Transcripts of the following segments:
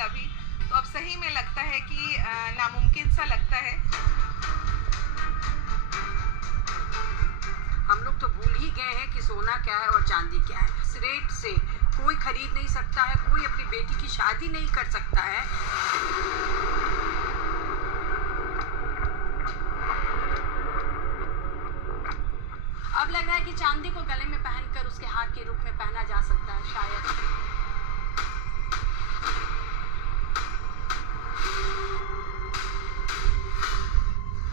का भी, तो अब सही में लगता है कि नामुमकिन सा लगता है। हम लोग तो भूल ही गए हैं कि सोना क्या है और चांदी क्या है। इस रेट से कोई खरीद नहीं सकता है, कोई अपनी बेटी की शादी नहीं कर सकता है। अब लग रहा है कि चांदी को गले में पहनकर उसके हार के रूप में पहना जा सकता है शायद।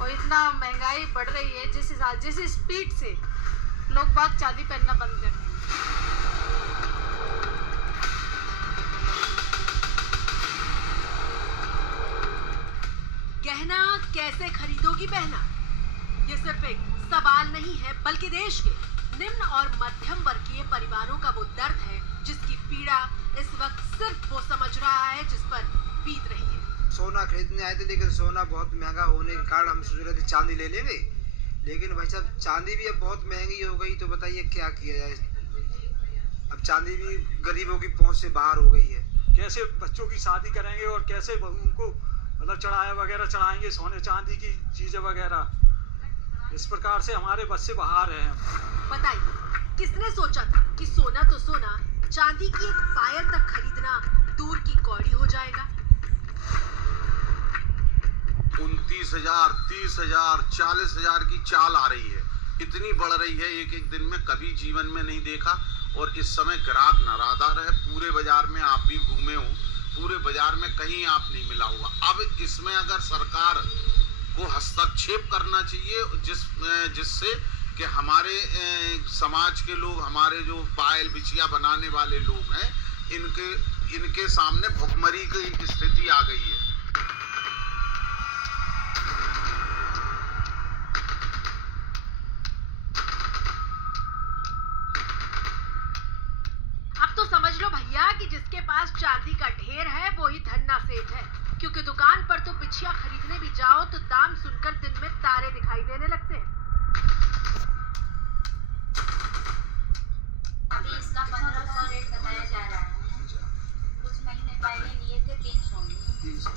और इतना महंगाई बढ़ रही है, जिस स्पीड से लोग बाग चांदी पहनना बंद कर रहे हैं। गहना कैसे खरीदोगी बहना, ये सिर्फ एक सवाल नहीं है, बल्कि देश के निम्न और मध्यम वर्गीय परिवारों का वो दर्द है जिसकी पीड़ा इस वक्त सिर्फ वो समझ रहा है जिस पर बीत रही है। सोना खरीदने आए थे, लेकिन सोना बहुत महंगा होने के कारण हम सोच रहे थे चांदी ले लेंगे, लेकिन भाई साहब चांदी भी अब बहुत महंगी हो गई, तो बताइए क्या किया जाए। अब चांदी भी गरीबों की पहुंच से बाहर हो गई है। कैसे बच्चों की शादी करेंगे और कैसे उनको मतलब चढ़ाया वगैरह चढ़ाएंगे, सोने चांदी की चीजें वगैरह, इस प्रकार से हमारे बस से बाहर है। बताइए किसने सोचा था कि सोना तो सोना, चांदी की एक पायल तक खरीदना दूर की कौड़ी हो जाएगा। 29,000, 30,000, 40,000 की चाल आ रही है, इतनी बढ़ रही है एक एक दिन में, कभी जीवन में नहीं देखा। और इस समय ग्राहक नारादार है। पूरे बाजार में आप भी घूमे हो, पूरे बाजार में कहीं आप नहीं मिला होगा। अब इसमें अगर सरकार को हस्तक्षेप करना चाहिए, जिससे कि हमारे समाज के लोग, हमारे जो पायल बिछिया बनाने वाले लोग हैं, इनके सामने भुखमरी की स्थिति आ गई है। अब तो समझ लो भैया कि जिसके पास चांदी का ढेर है वो ही धन्ना सेठ है, क्योंकि दुकान पर तो बिछिया खरीदने भी जाओ तो दाम सुनकर दिन में तारे दिखाई देने लगते हैं। अभी इसका 1500 रेट बताया जा रहा है। कुछ महीने पहले लिए थे 300 में, 300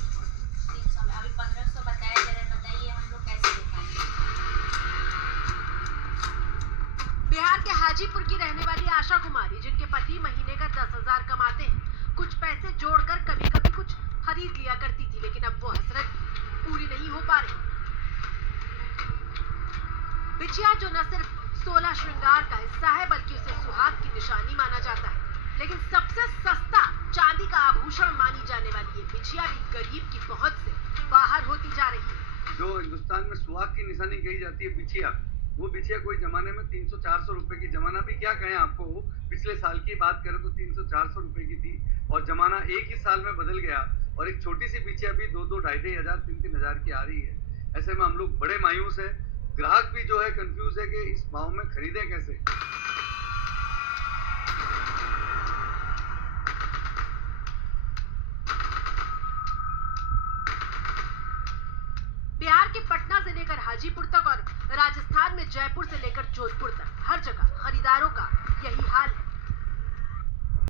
में, अभी 1500 बताया जा रहा है। बताइए हम लोग कैसे दिखाएंगे। बिहार के हाजीपुर की रहने वाली आशा कुमारी, जिनके पति महीने का 10,000 कमाते हैं, कुछ पैसे जोड़कर कभी कभी कुछ खरीद लिया करती थी, लेकिन अब वो हसरत पूरी नहीं हो पा रही। बिछिया जो न सिर्फ 16 श्रृंगार का हिस्सा है, बल्कि उसे सुहाग की निशानी माना जाता है, लेकिन सबसे सस्ता चांदी का आभूषण मानी जाने वाली ये बिछिया भी गरीब की पहुंच से बाहर होती जा रही है। जो हिंदुस्तान में सुहाग की निशानी कही जाती है बिछिया, वो बिछिया कोई जमाने में 300-400 रुपए की, जमाना भी क्या कहें आपको, पिछले साल की बात करें तो 300-400 रुपए की थी, और जमाना एक ही साल में बदल गया और एक छोटी सी बिछिया भी 2-2, 2,500, 3,000 की आ रही है। ऐसे में हम लोग बड़े मायूस है, ग्राहक भी जो है कंफ्यूज है कि इस भाव में खरीदें कैसे। बिहार के पटना से लेकर हाजीपुर तक और राजस्थान में जयपुर से लेकर जोधपुर तक हर जगह खरीदारों का यही हाल है।